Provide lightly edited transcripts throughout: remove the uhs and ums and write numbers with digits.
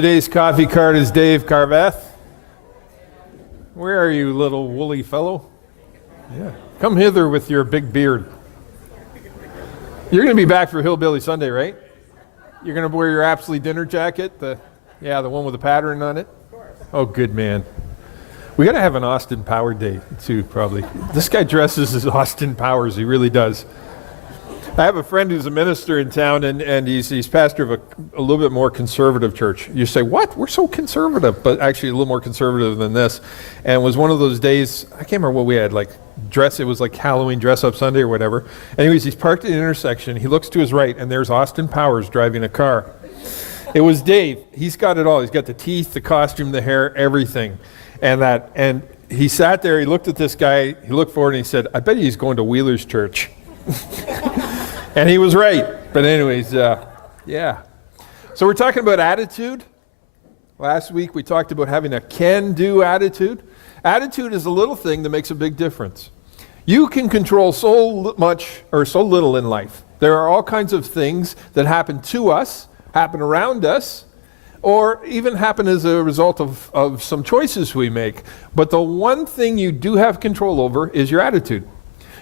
Today's coffee card is Dave Kawartha. Where are you, little woolly fellow? Yeah. Come hither with your big beard. You're going to be back for Hillbilly Sunday, right? You're going to wear your Apsley dinner jacket? The one with the pattern on it? Of course. Oh, good man. We got to have an Austin Power Day, too, probably. This guy dresses as Austin Powers. He really does. I have a friend who's a minister in town, and he's pastor of a little bit more conservative church. You say, what? We're so conservative, but actually a little more conservative than this. And it was one of those days, I can't remember what we had, it was like Halloween dress-up Sunday or whatever. Anyways, he's parked at an intersection. He looks to his right, and there's Austin Powers driving a car. It was Dave. He's got it all. He's got the teeth, the costume, the hair, everything. And he sat there, he looked at this guy, he looked forward, and he said, I bet he's going to Wheeler's church. And he was right. But anyways, yeah. So we're talking about attitude. Last week we talked about having a can-do attitude. Attitude is a little thing that makes a big difference. You can control so much or so little in life. There are all kinds of things that happen to us, happen around us, or even happen as a result of some choices we make. But the one thing you do have control over is your attitude.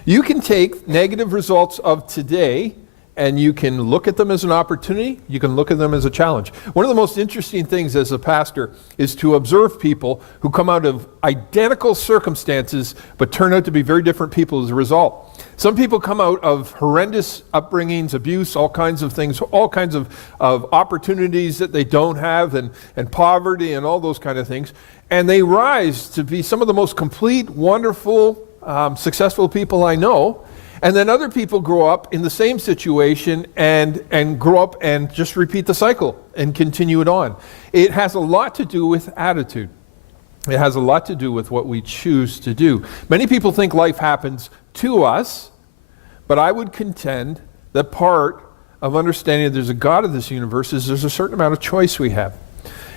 You can take negative results of today and you can look at them as an opportunity, you can look at them as a challenge. One of the most interesting things as a pastor is to observe people who come out of identical circumstances but turn out to be very different people as a result. Some people come out of horrendous upbringings, abuse, all kinds of things, all kinds of opportunities that they don't have, and poverty and all those kind of things. And they rise to be some of the most complete, wonderful, successful people I know. And then other people grow up in the same situation and grow up and just repeat the cycle and continue it on. It has a lot to do with attitude. It has a lot to do with what we choose to do. Many people think life happens to us, but I would contend that part of understanding that there's a God of this universe is there's a certain amount of choice we have.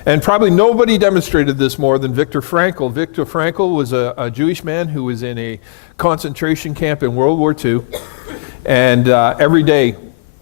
And probably nobody demonstrated this more than Viktor Frankl. Viktor Frankl was a Jewish man who was in a concentration camp in World War II. And every day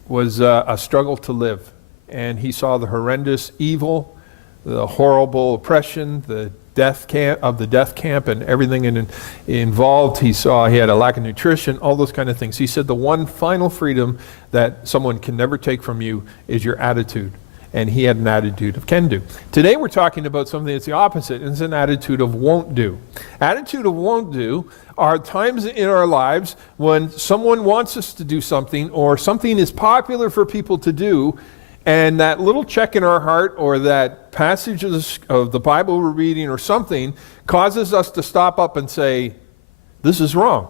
was a struggle to live. And he saw the horrendous evil, the horrible oppression, the death camp and everything involved. He saw he had a lack of nutrition, all those kind of things. He said the one final freedom that someone can never take from you is your attitude. And he had an attitude of can do. Today we're talking about something that's the opposite, and it's an attitude of won't do. Attitude of won't do are times in our lives when someone wants us to do something, or something is popular for people to do, and that little check in our heart or that passage of the Bible we're reading or something causes us to stop up and say, this is wrong.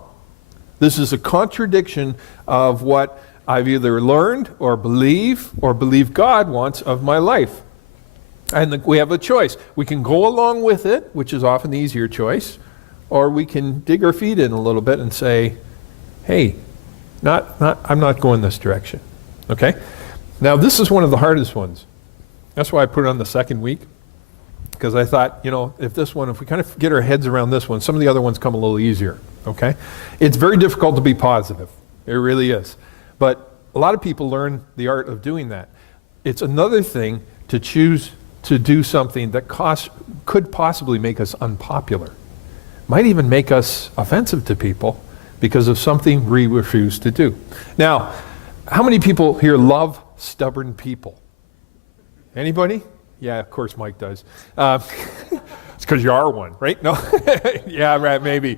This is a contradiction of what I've either learned or believe God wants of my life. And we have a choice. We can go along with it, which is often the easier choice, or we can dig our feet in a little bit and say, hey, I'm not going this direction. Okay? Now this is one of the hardest ones. That's why I put it on the second week, because I thought, if we kind of get our heads around this one, some of the other ones come a little easier. Okay? It's very difficult to be positive. It really is. But a lot of people learn the art of doing that. It's another thing to choose to do something that could possibly make us unpopular. Might even make us offensive to people because of something we refuse to do. Now, how many people here love stubborn people? Anybody? Yeah, of course Mike does. It's because you are one, right? No? Yeah, right, maybe.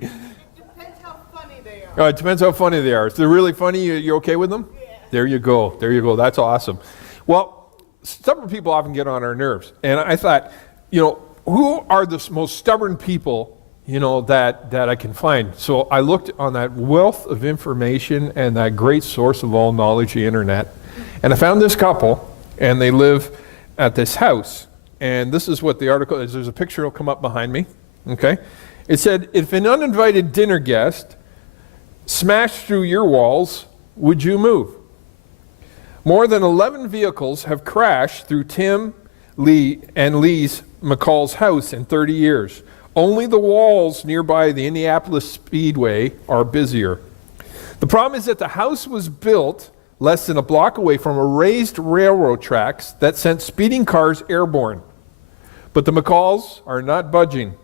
It depends how funny they are. If they're really funny, you're okay with them? Yeah. There you go. That's awesome. Well, stubborn people often get on our nerves. And I thought, who are the most stubborn people, that I can find? So I looked on that wealth of information and that great source of all knowledge, the internet. And I found this couple, and they live at this house. And this is what the article is. There's a picture that'll come up behind me. Okay? It said, if an uninvited dinner guest smashed through your walls, would you move? More than 11 vehicles have crashed through Tim, Lee, and Lee's McCall's house in 30 years. Only the walls nearby the Indianapolis Speedway are busier. The problem is that the house was built less than a block away from a raised railroad tracks that sent speeding cars airborne. But the McCalls are not budging.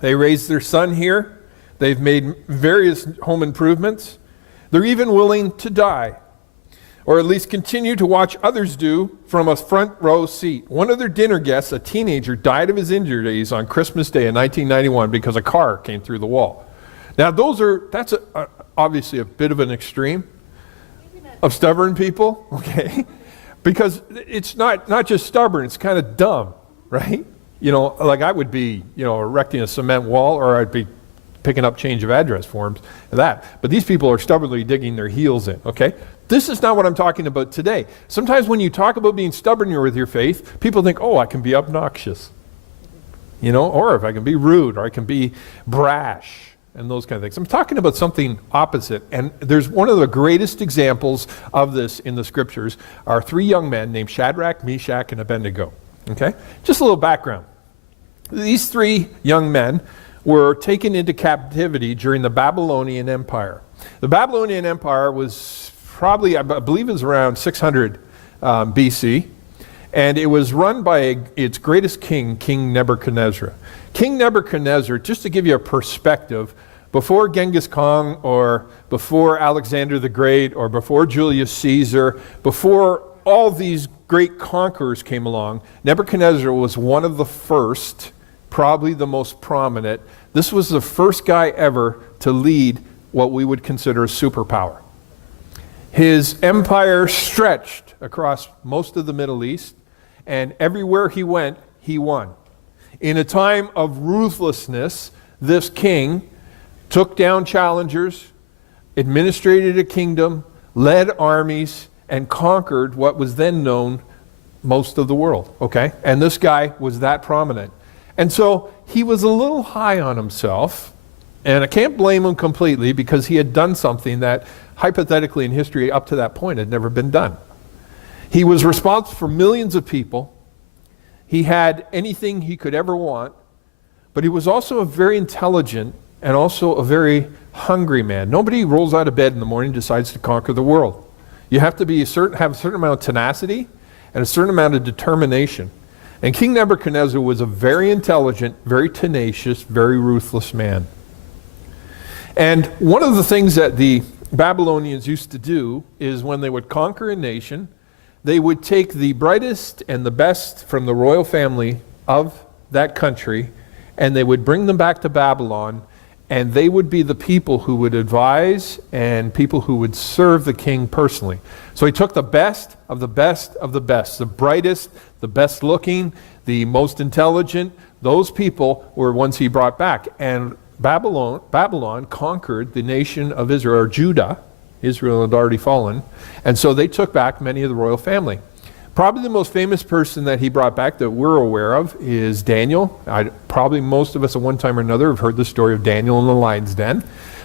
They raised their son here. They've made various home improvements. They're even willing to die, or at least continue to watch others do from a front row seat. One of their dinner guests, a teenager, died of his injuries on Christmas Day in 1991 because a car came through the wall. Now that's obviously a bit of an extreme of stubborn people, okay? Because it's not just stubborn, it's kind of dumb, right? Like I would be, erecting a cement wall, or I'd be picking up change of address forms, that. But these people are stubbornly digging their heels in, okay? This is not what I'm talking about today. Sometimes when you talk about being stubborn with your faith, people think, oh, I can be obnoxious, or if I can be rude, or I can be brash, and those kind of things. I'm talking about something opposite, and there's one of the greatest examples of this in the scriptures are 3 young men named Shadrach, Meshach, and Abednego, okay? Just a little background. These 3 young men were taken into captivity during the Babylonian Empire. The Babylonian Empire was probably, I believe it was around 600 BC, and it was run by its greatest king, King Nebuchadnezzar. King Nebuchadnezzar, just to give you a perspective, before Genghis Khan or before Alexander the Great or before Julius Caesar, before all these great conquerors came along, Nebuchadnezzar was one of the first, probably the most prominent. This was the first guy ever to lead what we would consider a superpower. His empire stretched across most of the Middle East, and everywhere he went, he won. In a time of ruthlessness, this king took down challengers, administrated a kingdom, led armies, and conquered what was then known most of the world, okay? And this guy was that prominent. And so he was a little high on himself, and I can't blame him completely because he had done something that hypothetically in history up to that point had never been done. He was responsible for millions of people. He had anything he could ever want, but he was also a very intelligent and also a very hungry man. Nobody rolls out of bed in the morning and decides to conquer the world. You have to have a certain amount of tenacity and a certain amount of determination. And King Nebuchadnezzar was a very intelligent, very tenacious, very ruthless man. And one of the things that the Babylonians used to do is when they would conquer a nation, they would take the brightest and the best from the royal family of that country, and they would bring them back to Babylon, and they would be the people who would advise and people who would serve the king personally. So he took the best of the best of the best, the brightest, the best looking, the most intelligent. Those people were ones he brought back. And Babylon conquered the nation of Israel, or Judah. Israel had already fallen. And so they took back many of the royal family. Probably the most famous person that he brought back that we're aware of is Daniel. Probably most of us at one time or another have heard the story of Daniel in the lion's den.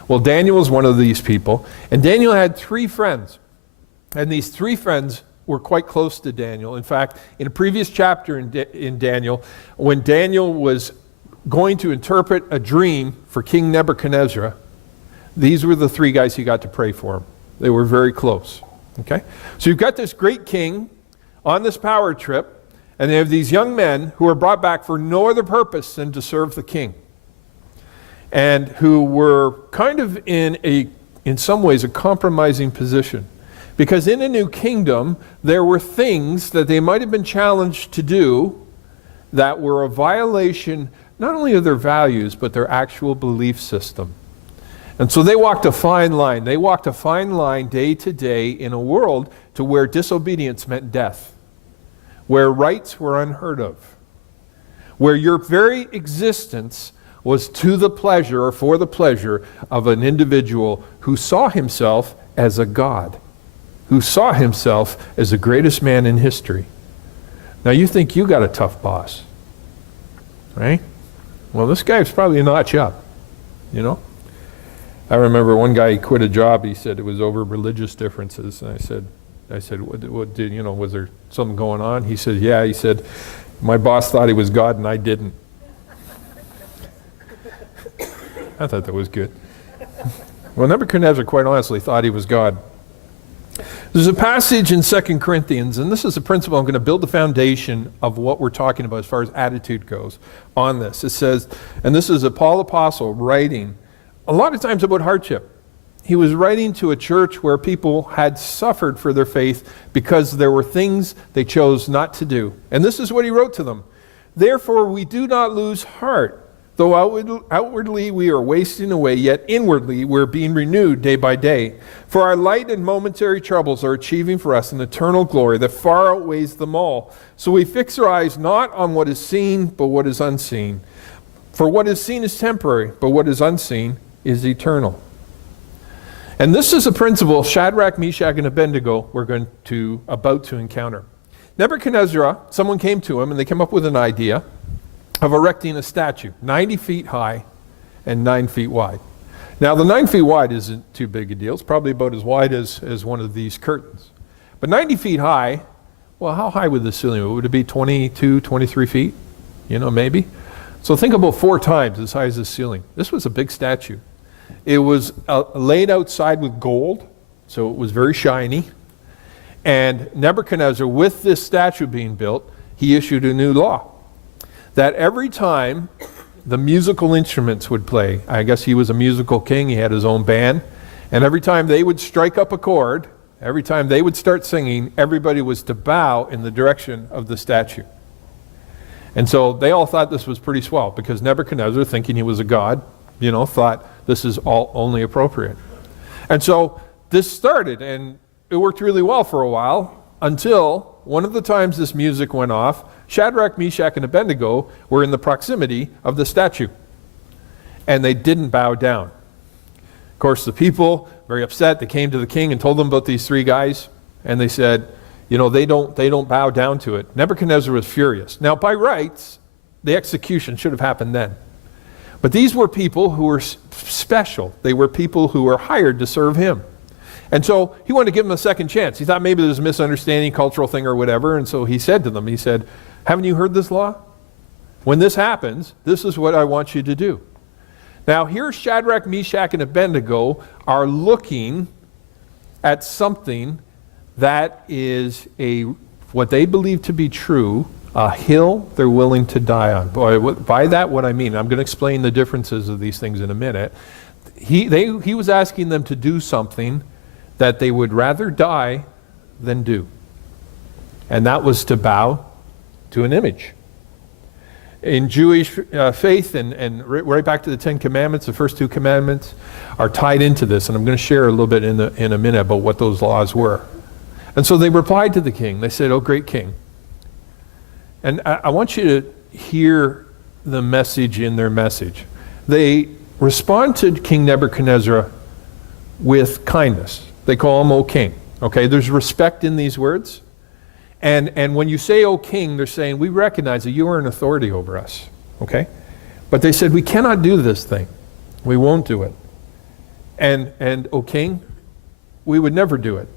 Well, Daniel was one of these people. And Daniel had 3 friends. And these 3 friends were quite close to Daniel. In fact, in a previous chapter in Daniel, when Daniel was going to interpret a dream for King Nebuchadnezzar, these were the 3 guys he got to pray for him. They were very close. Okay? So you've got this great king on this power trip, and they have these young men who are brought back for no other purpose than to serve the king, and who were kind of in some ways, a compromising position. Because in a new kingdom, there were things that they might have been challenged to do that were a violation not only of their values, but their actual belief system. And so they walked a fine line. They walked a fine line day to day in a world to where disobedience meant death, where rights were unheard of, where your very existence was to the pleasure or for the pleasure of an individual who saw himself as a god, who saw himself as the greatest man in history. Now you think you got a tough boss, right? Well, this guy's probably a notch up, you know? I remember one guy, he quit a job, he said it was over religious differences. And I said, what did, was there something going on? He said, yeah, he said, my boss thought he was God and I didn't. I thought that was good. Well, Nebuchadnezzar quite honestly thought he was God. There's a passage in 2 Corinthians, and this is a principle I'm going to build the foundation of what we're talking about as far as attitude goes on this. It says, and this is a Paul Apostle writing a lot of times about hardship. He was writing to a church where people had suffered for their faith because there were things they chose not to do. And this is what he wrote to them. Therefore, we do not lose heart. Though outwardly we are wasting away, yet inwardly we're being renewed day by day. For our light and momentary troubles are achieving for us an eternal glory that far outweighs them all. So we fix our eyes not on what is seen, but what is unseen. For what is seen is temporary, but what is unseen is eternal. And this is a principle Shadrach, Meshach, and Abednego were about to encounter. Nebuchadnezzar, someone came to him and they came up with an idea of erecting a statue 90 feet high and 9 feet wide. Now the 9 feet wide isn't too big a deal. It's probably about as wide as one of these curtains. But 90 feet high, well, how high would the ceiling be? Would it be 22, 23 feet? Maybe. So think about 4 times as high as the ceiling. This was a big statue. It was laid outside with gold, so it was very shiny. And Nebuchadnezzar, with this statue being built, he issued a new law that every time the musical instruments would play, I guess he was a musical king, he had his own band, and every time they would strike up a chord, every time they would start singing, everybody was to bow in the direction of the statue. And so they all thought this was pretty swell, because Nebuchadnezzar, thinking he was a god, thought this is all only appropriate. And so this started, and it worked really well for a while, until one of the times this music went off, Shadrach, Meshach, and Abednego were in the proximity of the statue. And they didn't bow down. Of course, the people, very upset, they came to the king and told him about these 3 guys. And they said, they don't bow down to it. Nebuchadnezzar was furious. Now, by rights, the execution should have happened then. But these were people who were special. They were people who were hired to serve him. And so he wanted to give them a second chance. He thought maybe there's a misunderstanding, cultural thing or whatever. And so he said to them, haven't you heard this law? When this happens, this is what I want you to do. Now here Shadrach, Meshach, and Abednego are looking at something that is what they believe to be true, a hill they're willing to die on. By that what I mean, I'm going to explain the differences of these things in a minute. He was asking them to do something that they would rather die than do. And that was to bow to an image. In Jewish faith, and right back to the 10 Commandments, the first 2 commandments are tied into this, and I'm going to share a little bit in a minute about what those laws were. And so they replied to the king. They said, "Oh, great king." And I want you to hear the message in their message. They respond to King Nebuchadnezzar with kindness. They call him, "O king." Okay, there's respect in these words. And when you say, "O king," they're saying, we recognize that you are an authority over us. Okay? But they said, we cannot do this thing. We won't do it. And "O king," we would never do it.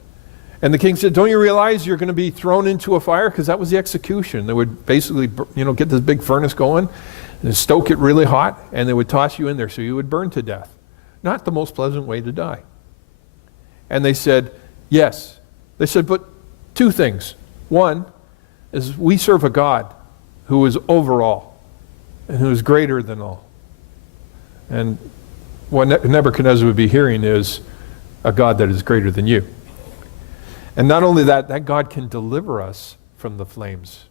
And the king said, "Don't you realize you're going to be thrown into a fire?" Because that was the execution. They would basically, get this big furnace going and stoke it really hot, and they would toss you in there so you would burn to death. Not the most pleasant way to die. And they said, yes. They said, but 2 things. One is we serve a God who is over all and who is greater than all. And what Nebuchadnezzar would be hearing is a God that is greater than you. And not only that, that God can deliver us from the flames.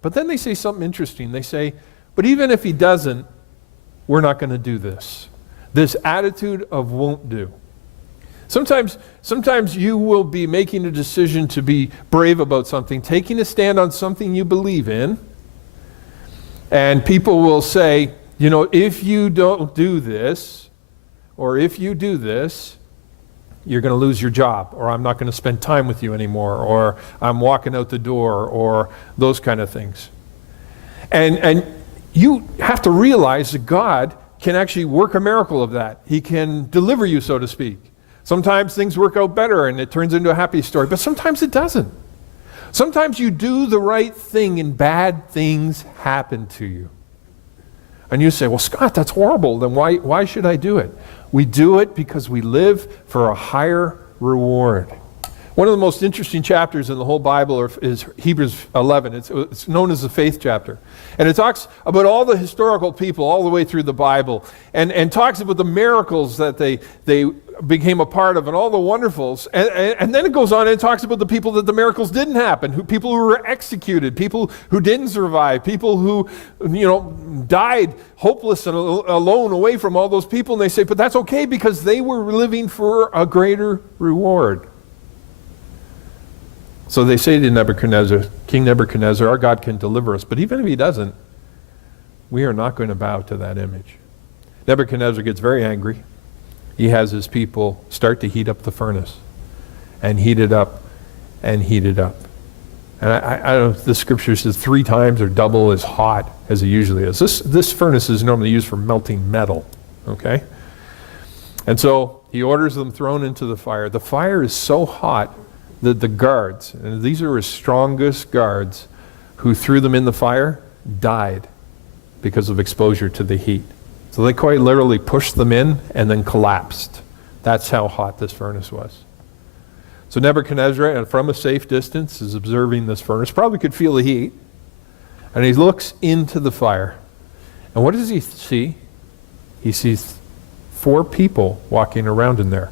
But then they say something interesting. They say, but even if he doesn't, we're not going to do this. This attitude of won't do. Sometimes you will be making a decision to be brave about something, taking a stand on something you believe in, and people will say, if you don't do this, or if you do this, you're going to lose your job, or I'm not going to spend time with you anymore, or I'm walking out the door, or those kind of things. And you have to realize that God can actually work a miracle of that. He can deliver you, so to speak. Sometimes things work out better and it turns into a happy story, but sometimes it doesn't. Sometimes you do the right thing and bad things happen to you. And you say, well, Scott, that's horrible. Then why should I do it? We do it because we live for a higher reward. One of the most interesting chapters in the whole Bible is Hebrews 11. It's known as the faith chapter. And it talks about all the historical people all the way through the Bible and talks about the miracles that they became a part of and all the wonderfuls. And then it goes on and talks about the people that the miracles didn't happen, people who were executed, people who didn't survive, people who, died hopeless and alone away from all those people. And they say, but that's okay because they were living for a greater reward. So they say to Nebuchadnezzar, King Nebuchadnezzar, our God can deliver us, but even if he doesn't, we are not going to bow to that image. Nebuchadnezzar gets very angry. He has his people start to heat up the furnace and heat it up and heat it up. And I don't know if the scripture says 3 times or double as hot as it usually is. This furnace is normally used for melting metal, okay? And so he orders them thrown into the fire. The fire is so hot that the guards, and these are his strongest guards, who threw them in the fire, died because of exposure to the heat. So they quite literally pushed them in and then collapsed. That's how hot this furnace was. So Nebuchadnezzar, from a safe distance, is observing this furnace, probably could feel the heat, and he looks into the fire. And what does he see? He sees 4 people walking around in there.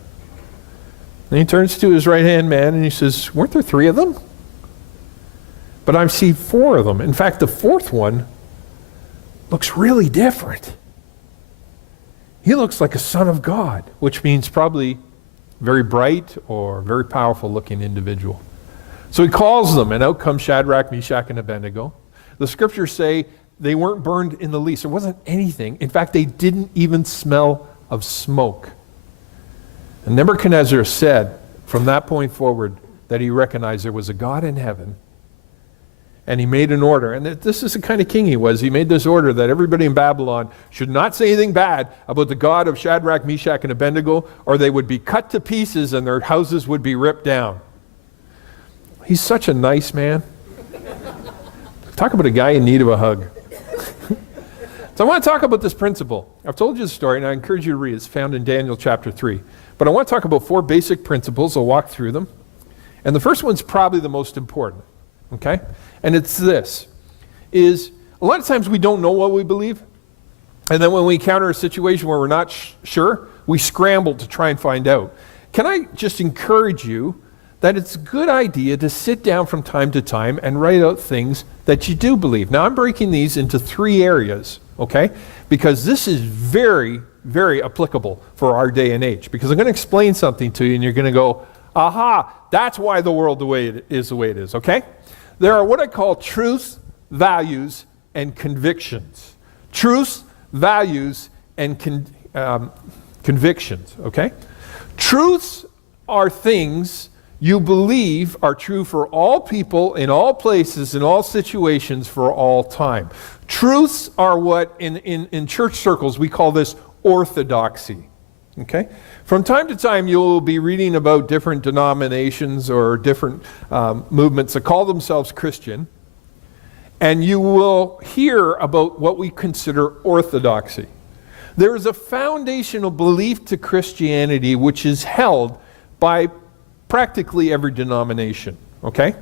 And he turns to his right-hand man and he says, weren't there 3 of them? But I see 4 of them. In fact, the 4th one looks really different. He looks like a son of God, which means probably very bright or very powerful looking individual. So he calls them, and out comes Shadrach, Meshach, and Abednego. The scriptures say they weren't burned in the least. There wasn't anything. In fact, they didn't even smell of smoke. And Nebuchadnezzar said from that point forward that he recognized there was a God in heaven, and he made an order. And this is the kind of king he was. He made this order that everybody in Babylon should not say anything bad about the God of Shadrach, Meshach, and Abednego, or they would be cut to pieces and their houses would be ripped down. He's such a nice man. Talk about a guy in need of a hug. So I want to talk about this principle. I've told you the story, and I encourage you to read it. It's found in Daniel chapter 3. But I want to talk about 4 basic principles. I'll walk through them. And the first one's probably the most important, okay? And it's this, is a lot of times we don't know what we believe. And then when we encounter a situation where we're not sure, we scramble to try and find out. Can I just encourage you that it's a good idea to sit down from time to time and write out things that you do believe. Now, I'm breaking these into 3 areas, okay? Because this is very, very applicable for our day and age. Because I'm going to explain something to you and you're going to go, aha, that's why the world the way it is, okay? There are what I call truths, values, and convictions. Truths, values, and convictions, okay? Truths are things you believe are true for all people, in all places, in all situations, for all time. Truths are what, in church circles, we call this orthodoxy. Okay? From time to time, you'll be reading about different denominations or different movements that call themselves Christian, and you will hear about what we consider orthodoxy. There is a foundational belief to Christianity which is held by practically every denomination, okay?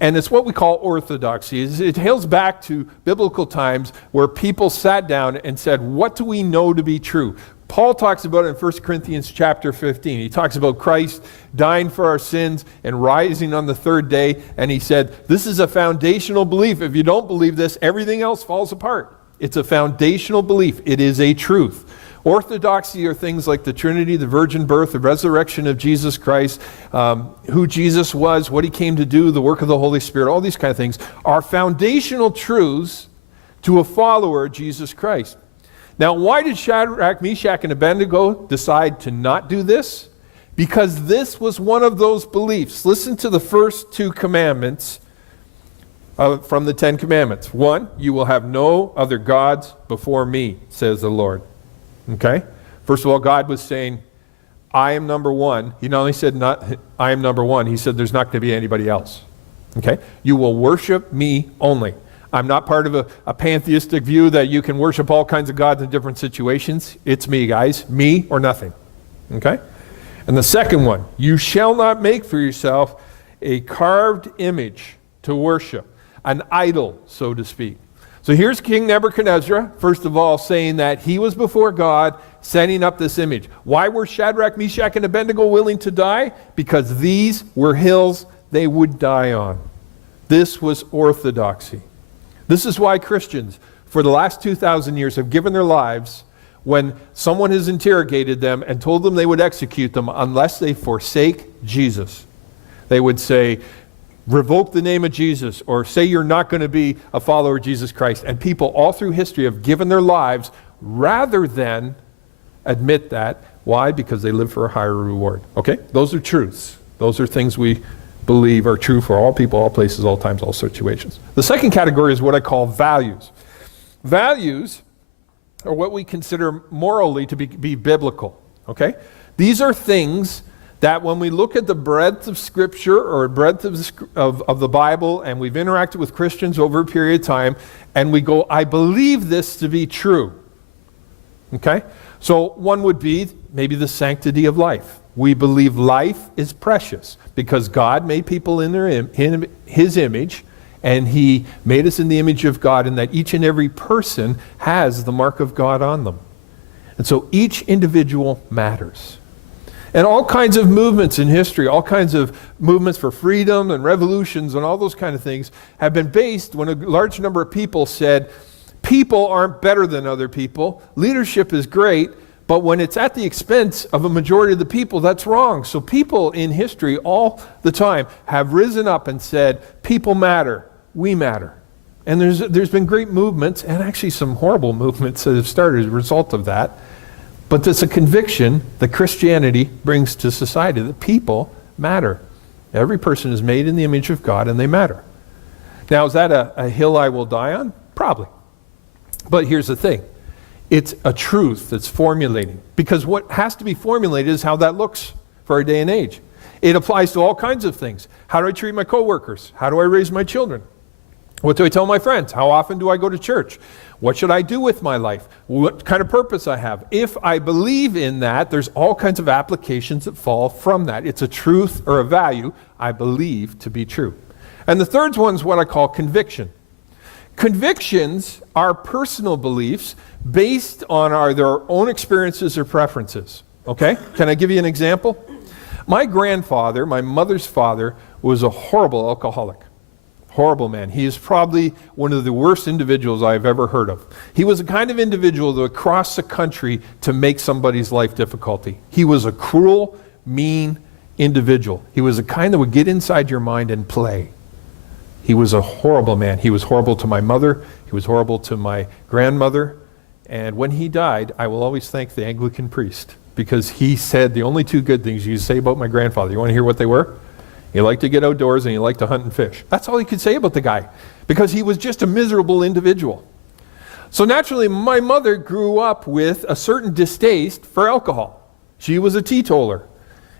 And it's what we call orthodoxy. It hails back to biblical times where people sat down and said, what do we know to be true? Paul talks about it in 1 Corinthians chapter 15. He talks about Christ dying for our sins and rising on the 3rd day. And he said, this is a foundational belief. If you don't believe this, everything else falls apart. It's a foundational belief. It is a truth. Orthodoxy are things like the Trinity, the virgin birth, the resurrection of Jesus Christ, who Jesus was, what he came to do, the work of the Holy Spirit, all these kind of things are foundational truths to a follower of Jesus Christ. Now, why did Shadrach, Meshach, and Abednego decide to not do this? Because this was one of those beliefs. Listen to the first 2 commandments from the 10 commandments. 1, you will have no other gods before me, says the Lord. Okay? First of all, God was saying, I am number one. He not only said, not I am number one, he said there's not going to be anybody else. Okay? You will worship me only. I'm not part of a pantheistic view that you can worship all kinds of gods in different situations. It's me, guys. Me or nothing. Okay? And the second one, you shall not make for yourself a carved image to worship, an idol, so to speak. So here's King Nebuchadnezzar, first of all, saying that he was before God, setting up this image. Why were Shadrach, Meshach, and Abednego willing to die? Because these were hills they would die on. This was orthodoxy. This is why Christians, for the last 2,000 years, have given their lives when someone has interrogated them and told them they would execute them unless they forsake Jesus. They would say, revoke the name of Jesus, or say you're not going to be a follower of Jesus Christ. And people all through history have given their lives rather than admit that. Why? Because they live for a higher reward. Okay? Those are truths. Those are things we believe are true for all people, all places, all times, all situations. The second category is what I call values. Values are what we consider morally to be biblical. Okay? These are things that when we look at the breadth of Scripture or breadth of the Bible, and we've interacted with Christians over a period of time, and we go, I believe this to be true. Okay? So one would be maybe the sanctity of life. We believe life is precious because God made people in His image, and He made us in the image of God, and that each and every person has the mark of God on them. And so each individual matters. And all kinds of movements in history, all kinds of movements for freedom and revolutions and all those kind of things have been based when a large number of people said, people aren't better than other people, leadership is great, but when it's at the expense of a majority of the people, that's wrong. So people in history all the time have risen up and said, people matter, we matter. And there's been great movements, and actually some horrible movements that have started as a result of that. But there's a conviction that Christianity brings to society that people matter. Every person is made in the image of God, and they matter. Now, is that a hill I will die on? Probably. But here's the thing. It's a truth that's formulating. Because what has to be formulated is how that looks for our day and age. It applies to all kinds of things. How do I treat my coworkers? How do I raise my children? What do I tell my friends? How often do I go to church? What should I do with my life? What kind of purpose I have? If I believe in that, there's all kinds of applications that fall from that. It's a truth or a value I believe to be true. And the third one is what I call conviction. Convictions are personal beliefs based on their own experiences or preferences. Okay? Can I give you an example? My grandfather, my mother's father, was a horrible alcoholic. Horrible man. He is probably one of the worst individuals I've ever heard of. He was the kind of individual that would cross the country to make somebody's life difficulty. He was a cruel, mean individual. He was the kind that would get inside your mind and play. He was a horrible man. He was horrible to my mother. He was horrible to my grandmother. And when he died, I will always thank the Anglican priest because he said the only two good things you say about my grandfather. You want to hear what they were? He liked to get outdoors and he liked to hunt and fish. That's all he could say about the guy because he was just a miserable individual. So naturally, my mother grew up with a certain distaste for alcohol. She was a teetotaler.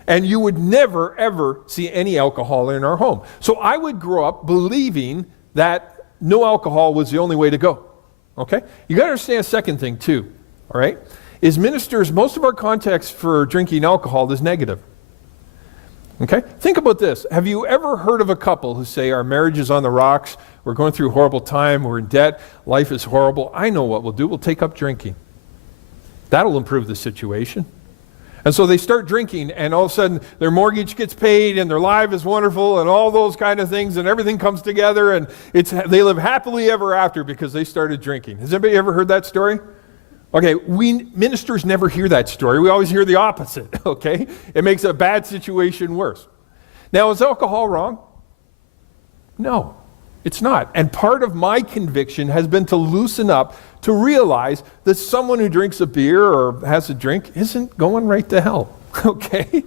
And you would never, ever see any alcohol in our home. So I would grow up believing that no alcohol was the only way to go. Okay? You got to understand a second thing too, all right? Is ministers, most of our context for drinking alcohol is negative. Okay? Think about this. Have you ever heard of a couple who say, our marriage is on the rocks, we're going through a horrible time, we're in debt, life is horrible. I know what we'll do. We'll take up drinking. That'll improve the situation. And so they start drinking, and all of a sudden their mortgage gets paid, and their life is wonderful, and all those kind of things, and everything comes together, and they live happily ever after because they started drinking. Has anybody ever heard that story? Okay, we ministers never hear that story. We always hear the opposite, okay? It makes a bad situation worse. Now, is alcohol wrong? No, it's not. And part of my conviction has been to loosen up, to realize that someone who drinks a beer or has a drink isn't going right to hell, okay?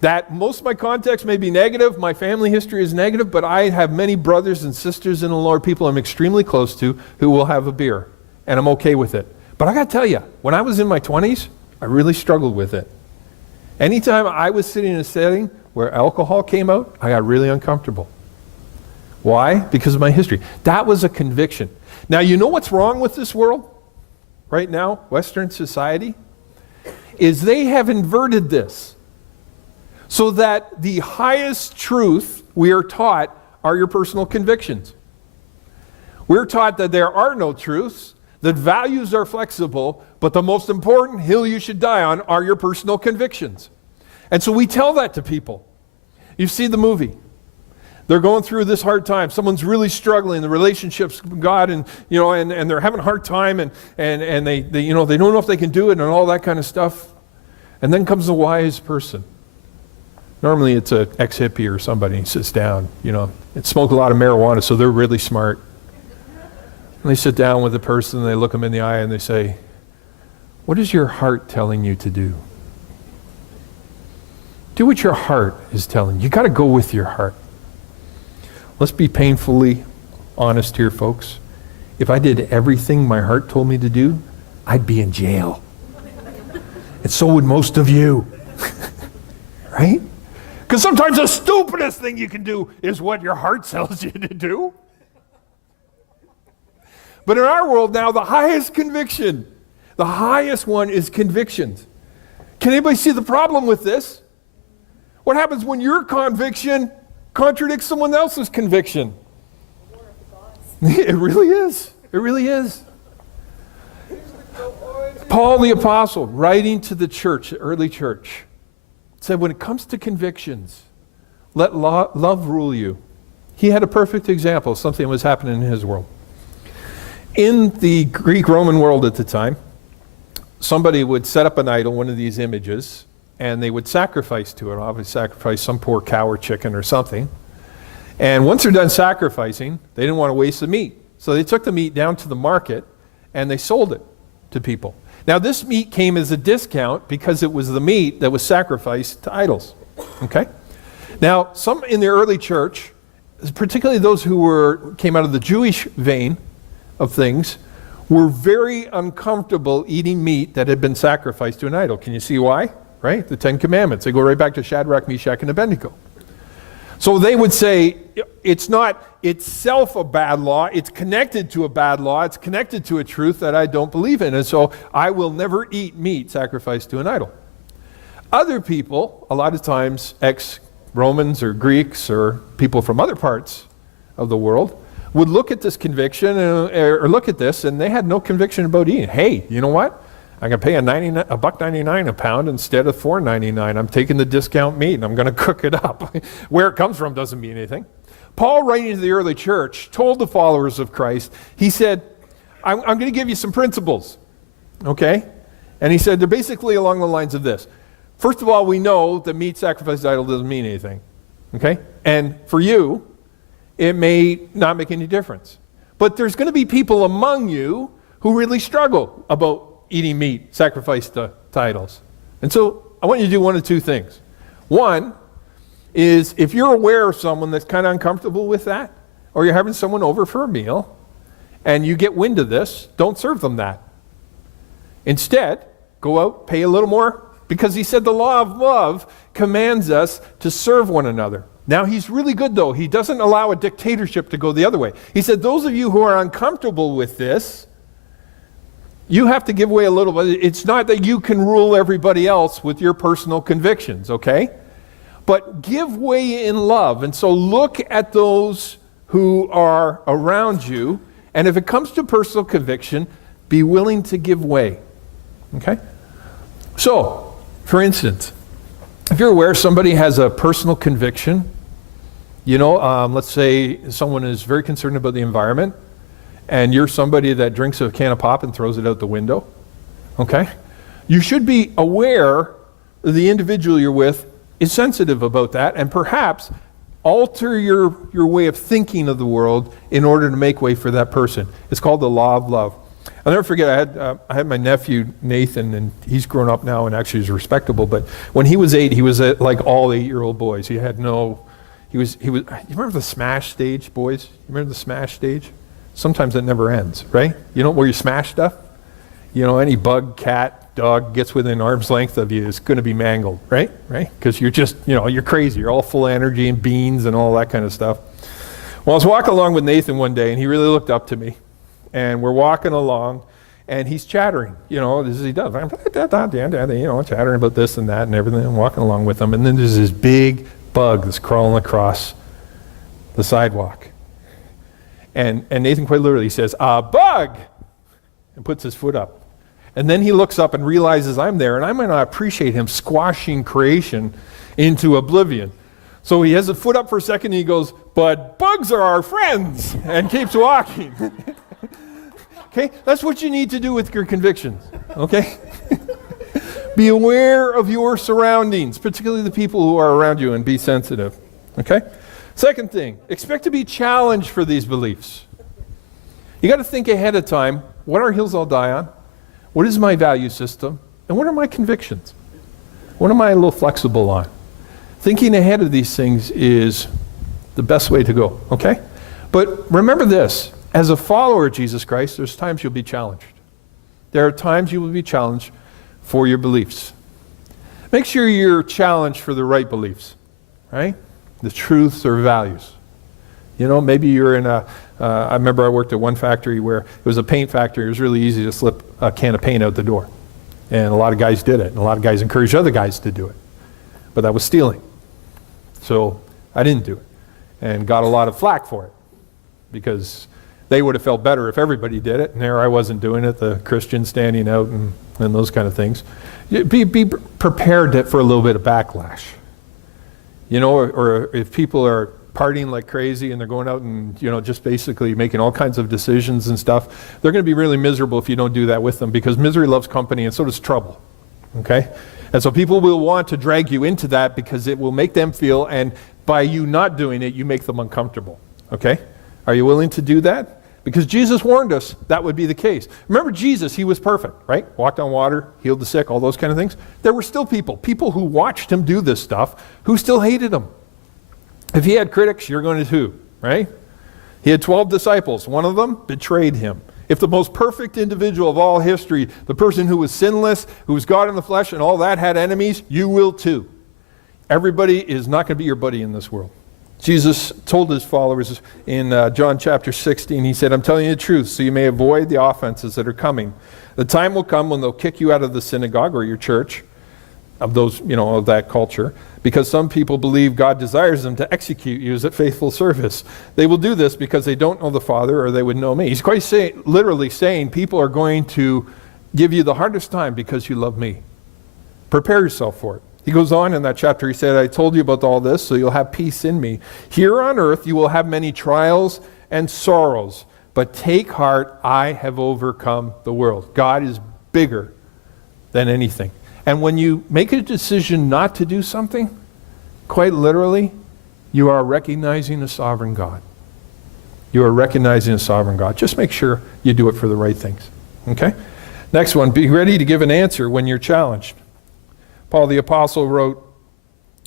That most of my context may be negative, my family history is negative, but I have many brothers and sisters in the Lord, people I'm extremely close to, who will have a beer, and I'm okay with it. But I got to tell you, when I was in my 20s, I really struggled with it. Anytime I was sitting in a setting where alcohol came out, I got really uncomfortable. Why? Because of my history. That was a conviction. Now, you know what's wrong with this world right now, Western society? Is they have inverted this so that the highest truth we are taught are your personal convictions. We're taught that there are no truths, that values are flexible, but the most important hill you should die on are your personal convictions. And so we tell that to people. You see the movie. They're going through this hard time. Someone's really struggling, the relationships with God, and they're having a hard time, and they don't know if they can do it, and all that kind of stuff. And then comes the wise person. Normally it's an ex-hippie or somebody. He sits down, and smoked a lot of marijuana, so they're really smart. And they sit down with the person, and they look them in the eye, and they say, "What is your heart telling you to do? Do what your heart is telling you. You got to go with your heart." Let's be painfully honest here, folks. If I did everything my heart told me to do, I'd be in jail. And so would most of you. Right? Because sometimes the stupidest thing you can do is what your heart tells you to do. But in our world now, the highest conviction, the highest one is convictions. Can anybody see the problem with this? What happens when your conviction contradicts someone else's conviction? It really is. It really is. Paul the Apostle, writing to the church, the early church, said when it comes to convictions, let love rule you. He had a perfect example of something that was happening in his world. In the Greek-Roman world at the time, somebody would set up an idol, one of these images, and they would sacrifice to it. Obviously sacrifice some poor cow or chicken or something. And once they're done sacrificing, they didn't want to waste the meat. So they took the meat down to the market and they sold it to people. Now this meat came as a discount because it was the meat that was sacrificed to idols. Okay? Now some in the early church, particularly those who came out of the Jewish vein of things, were very uncomfortable eating meat that had been sacrificed to an idol. Can you see why? Right? The Ten Commandments. They go right back to Shadrach, Meshach, and Abednego. So they would say, it's not itself a bad law, it's connected to a bad law, it's connected to a truth that I don't believe in, and so I will never eat meat sacrificed to an idol. Other people, a lot of times ex-Romans or Greeks or people from other parts of the world, would look at this conviction or look at this, and they had no conviction about eating. Hey, you know what? I'm going to pay $1.99 a pound instead of $4.99. I'm taking the discount meat and I'm going to cook it up. Where it comes from doesn't mean anything. Paul, writing to the early church, told the followers of Christ, he said, I'm going to give you some principles, okay? And he said, they're basically along the lines of this. First of all, we know that meat sacrificed to idol doesn't mean anything, okay? And for you, it may not make any difference. But there's going to be people among you who really struggle about eating meat sacrificed to idols. And so I want you to do one of two things. One is if you're aware of someone that's kind of uncomfortable with that, or you're having someone over for a meal, and you get wind of this, don't serve them that. Instead, go out, pay a little more, because he said the law of love commands us to serve one another. Now he's really good though. He doesn't allow a dictatorship to go the other way. He said those of you who are uncomfortable with this, you have to give way a little bit. It's not that you can rule everybody else with your personal convictions, okay? But give way in love. And so look at those who are around you, and if it comes to personal conviction, be willing to give way, okay? So, for instance, if you're aware somebody has a personal conviction, let's say someone is very concerned about the environment, and you're somebody that drinks a can of pop and throws it out the window, okay? You should be aware that the individual you're with is sensitive about that, and perhaps alter your way of thinking of the world in order to make way for that person. It's called the law of love. I'll never forget, I had my nephew Nathan, and he's grown up now and actually is respectable, but when he was 8, he was like all 8-year-old boys. He was, you remember the smash stage, boys? You remember the smash stage? Sometimes it never ends, right? Where you smash stuff? Any bug, cat, dog gets within arm's length of you is going to be mangled, right? Because you're just, you're crazy. You're all full of energy and beans and all that kind of stuff. Well, I was walking along with Nathan one day, and he really looked up to me. And we're walking along, and he's chattering, as he does. Chattering about this and that and everything. I'm walking along with him, and then there's this big bug that's crawling across the sidewalk. And Nathan quite literally says, "A bug!" and puts his foot up. And then he looks up and realizes I'm there, and I might not appreciate him squashing creation into oblivion. So he has a foot up for a second, and he goes, "But bugs are our friends," and keeps walking. Okay? That's what you need to do with your convictions. Okay? Be aware of your surroundings, particularly the people who are around you, and be sensitive. Okay? Second thing, expect to be challenged for these beliefs. You got to think ahead of time, what are hills I'll die on? What is my value system? And what are my convictions? What am I a little flexible on? Thinking ahead of these things is the best way to go, okay? But remember this, as a follower of Jesus Christ, there's times you'll be challenged. There are times you will be challenged for your beliefs. Make sure you're challenged for the right beliefs, right? The truths or values. You know, maybe you're in I remember I worked at one factory where it was a paint factory. It was really easy to slip a can of paint out the door. And a lot of guys did it. And a lot of guys encouraged other guys to do it. But that was stealing. So I didn't do it. And got a lot of flack for it. Because they would have felt better if everybody did it. And there I wasn't doing it, the Christian standing out and those kind of things. Be prepared for a little bit of backlash. You know, or if people are partying like crazy and they're going out and, you know, just basically making all kinds of decisions and stuff, they're going to be really miserable if you don't do that with them, because misery loves company and so does trouble. Okay? And so people will want to drag you into that because it will make them feel, and by you not doing it, you make them uncomfortable. Okay? Are you willing to do that? Because Jesus warned us that would be the case. Remember Jesus, he was perfect, right? Walked on water, healed the sick, all those kind of things. There were still people who watched him do this stuff, who still hated him. If he had critics, you're going to too, right? He had 12 disciples. One of them betrayed him. If the most perfect individual of all history, the person who was sinless, who was God in the flesh and all that, had enemies, you will too. Everybody is not going to be your buddy in this world. Jesus told his followers in John chapter 16, he said, "I'm telling you the truth so you may avoid the offenses that are coming. The time will come when they'll kick you out of the synagogue or your church, of those, you know, of that culture, because some people believe God desires them to execute you as a faithful service. They will do this because they don't know the Father, or they would know me." He's quite literally saying people are going to give you the hardest time because you love me. Prepare yourself for it. He goes on in that chapter, he said, "I told you about all this so you'll have peace in me. Here on earth you will have many trials and sorrows, but take heart, I have overcome the world." God is bigger than anything. And when you make a decision not to do something, quite literally, you are recognizing a sovereign God. You are recognizing a sovereign God. Just make sure you do it for the right things. Okay? Next one, be ready to give an answer when you're challenged. Paul the Apostle wrote,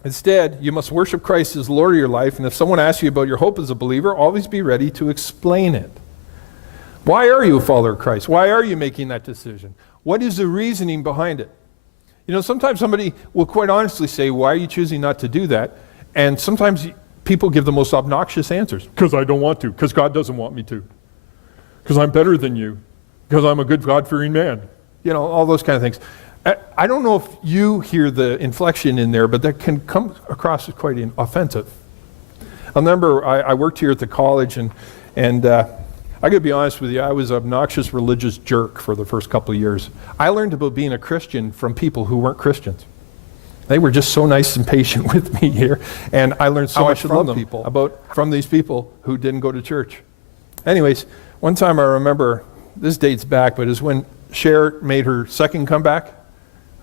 "Instead, you must worship Christ as Lord of your life, and if someone asks you about your hope as a believer, always be ready to explain it." Why are you a follower of Christ? Why are you making that decision? What is the reasoning behind it? You know, sometimes somebody will quite honestly say, "Why are you choosing not to do that?" And sometimes people give the most obnoxious answers. "Because I don't want to. Because God doesn't want me to. Because I'm better than you. Because I'm a good God-fearing man." You know, all those kind of things. I don't know if you hear the inflection in there, but that can come across as quite offensive. I remember I worked here at the college, and I gotta be honest with you, I was an obnoxious religious jerk for the first couple of years. I learned about being a Christian from people who weren't Christians. They were just so nice and patient with me here, and I learned so much from them, from these people who didn't go to church. Anyways, one time I remember, this dates back, but it was when Cher made her second comeback.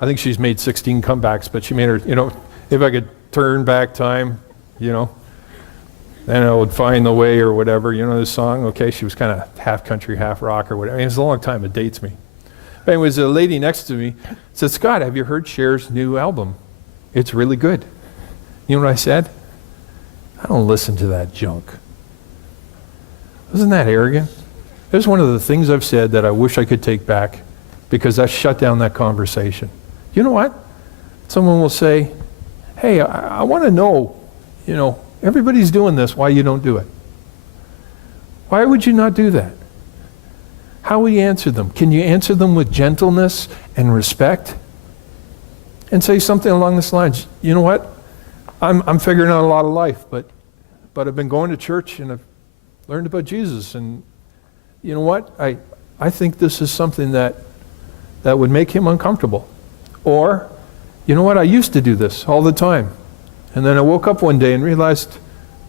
I think she's made 16 comebacks, but she made her, you know, if I could turn back time, you know, then I would find the way, or whatever, you know this song? Okay, she was kind of half country, half rock, or whatever. I mean, it's a long time, it dates me. But anyways, a lady next to me said, "Scott, have you heard Cher's new album? It's really good." You know what I said? "I don't listen to that junk." Isn't that arrogant? There's one of the things I've said that I wish I could take back, because that shut down that conversation. You know what? Someone will say, "Hey, I want to know, you know, everybody's doing this, why you don't do it? Why would you not do that?" How will you answer them? Can you answer them with gentleness and respect? And say something along this lines, "You know what? I'm figuring out a lot of life, but but I've been going to church and I've learned about Jesus. And you know what? I think this is something that would make him uncomfortable. Or, you know what? I used to do this all the time. And then I woke up one day and realized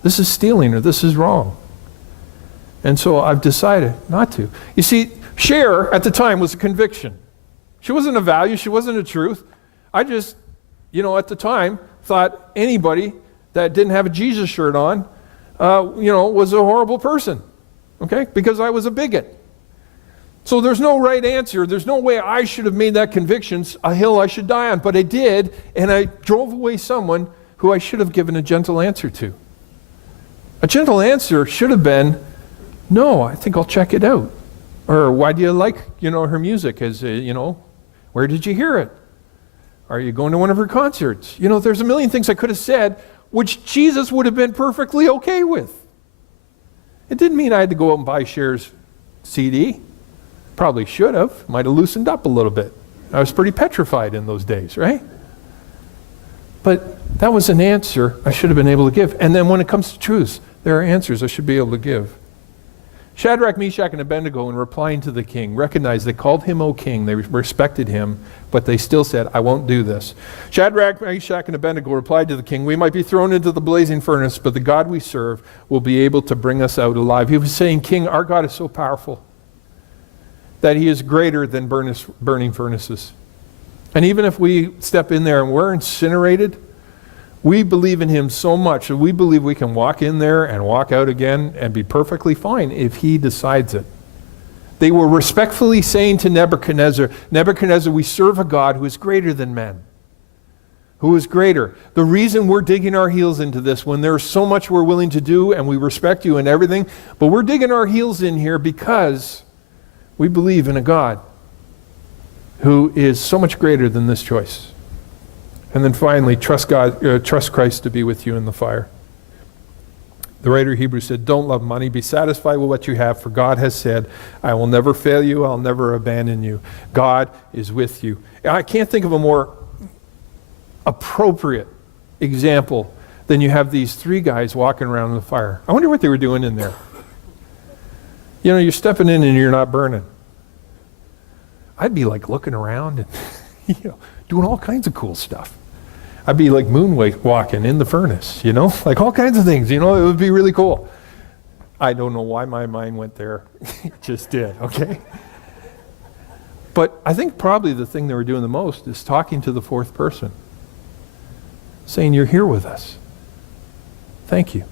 this is stealing or this is wrong. And so I've decided not to. You see, share at the time was a conviction. She wasn't a value. She wasn't a truth. I just, at the time, thought anybody that didn't have a Jesus shirt on, was a horrible person. Okay? Because I was a bigot. So there's no right answer. There's no way I should have made that conviction a hill I should die on. But I did, and I drove away someone who I should have given a gentle answer to. A gentle answer should have been, no, I think I'll check it out. Or why do you like, her music? Where did you hear it? Are you going to one of her concerts? There's a million things I could have said, which Jesus would have been perfectly okay with. It didn't mean I had to go out and buy Cher's CD. Probably should have. Might have loosened up a little bit. I was pretty petrified in those days, right? But that was an answer I should have been able to give. And then when it comes to truths, there are answers I should be able to give. Shadrach, Meshach, and Abednego, in replying to the king, recognized they called him O king. They respected him, but they still said, I won't do this. Shadrach, Meshach, and Abednego replied to the king, we might be thrown into the blazing furnace, but the God we serve will be able to bring us out alive. He was saying, King, our God is so powerful that he is greater than burning furnaces. And even if we step in there and we're incinerated, we believe in him so much that we believe we can walk in there and walk out again and be perfectly fine if he decides it. They were respectfully saying to Nebuchadnezzar, we serve a God who is greater than men. Who is greater. The reason we're digging our heels into this, when there's so much we're willing to do and we respect you and everything, but we're digging our heels in here because we believe in a God who is so much greater than this choice. And then finally, trust Christ to be with you in the fire. The writer of Hebrews said, don't love money. Be satisfied with what you have, for God has said, I will never fail you. I'll never abandon you. God is with you. I can't think of a more appropriate example than you have these three guys walking around in the fire. I wonder what they were doing in there. You're stepping in and you're not burning. I'd be like looking around and doing all kinds of cool stuff. I'd be like moonwalking in the furnace, like all kinds of things, it would be really cool. I don't know why my mind went there. It just did, okay? But I think probably the thing they were doing the most is talking to the fourth person, saying, you're here with us. Thank you.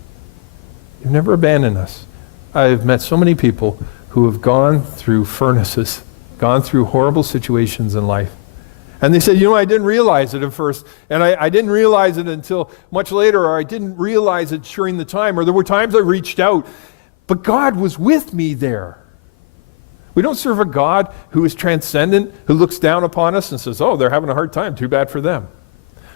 You've never abandoned us. I've met so many people who have gone through furnaces, gone through horrible situations in life. And they said, I didn't realize it at first, and I didn't realize it until much later, or I didn't realize it during the time, or there were times I reached out, but God was with me there. We don't serve a God who is transcendent, who looks down upon us and says, oh, they're having a hard time, too bad for them.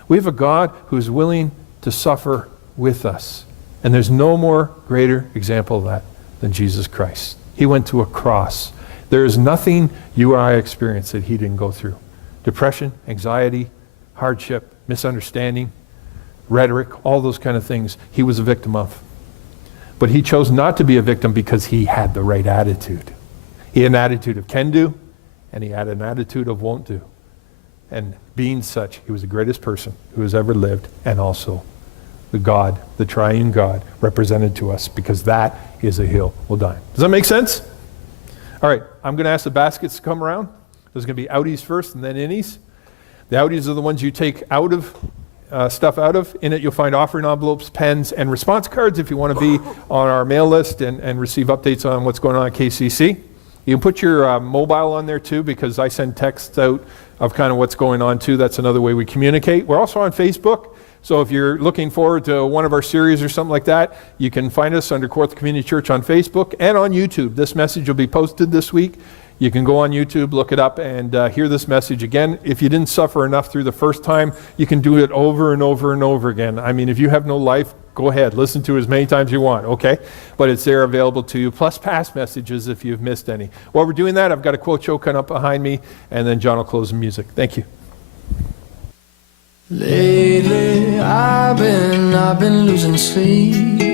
We have a God who is willing to suffer with us. And there's no more greater example of that than Jesus Christ. He went to a cross. There is nothing you or I experience that he didn't go through. Depression, anxiety, hardship, misunderstanding, rhetoric, all those kind of things he was a victim of. But he chose not to be a victim because he had the right attitude. He had an attitude of can do, and he had an attitude of won't do. And being such, he was the greatest person who has ever lived, and also the God, the triune God, represented to us, because that is a hill we'll die on. Does that make sense? All right, I'm going to ask the baskets to come around. There's going to be outies first and then innies. The outies are the ones you take out of, stuff out of. In it you'll find offering envelopes, pens, and response cards if you want to be on our mail list and receive updates on what's going on at KCC. You can put your mobile on there too, because I send texts out of kind of what's going on too. That's another way we communicate. We're also on Facebook. So if you're looking forward to one of our series or something like that, you can find us under Kawartha Community Church on Facebook and on YouTube. This message will be posted this week. You can go on YouTube, look it up, and hear this message again. If you didn't suffer enough through the first time, you can do it over and over and over again. I mean, if you have no life, go ahead. Listen to it as many times as you want, okay? But it's there available to you, plus past messages if you've missed any. While we're doing that, I've got a quote show coming up behind me, and then John will close the music. Thank you. Lately, I've been losing sleep.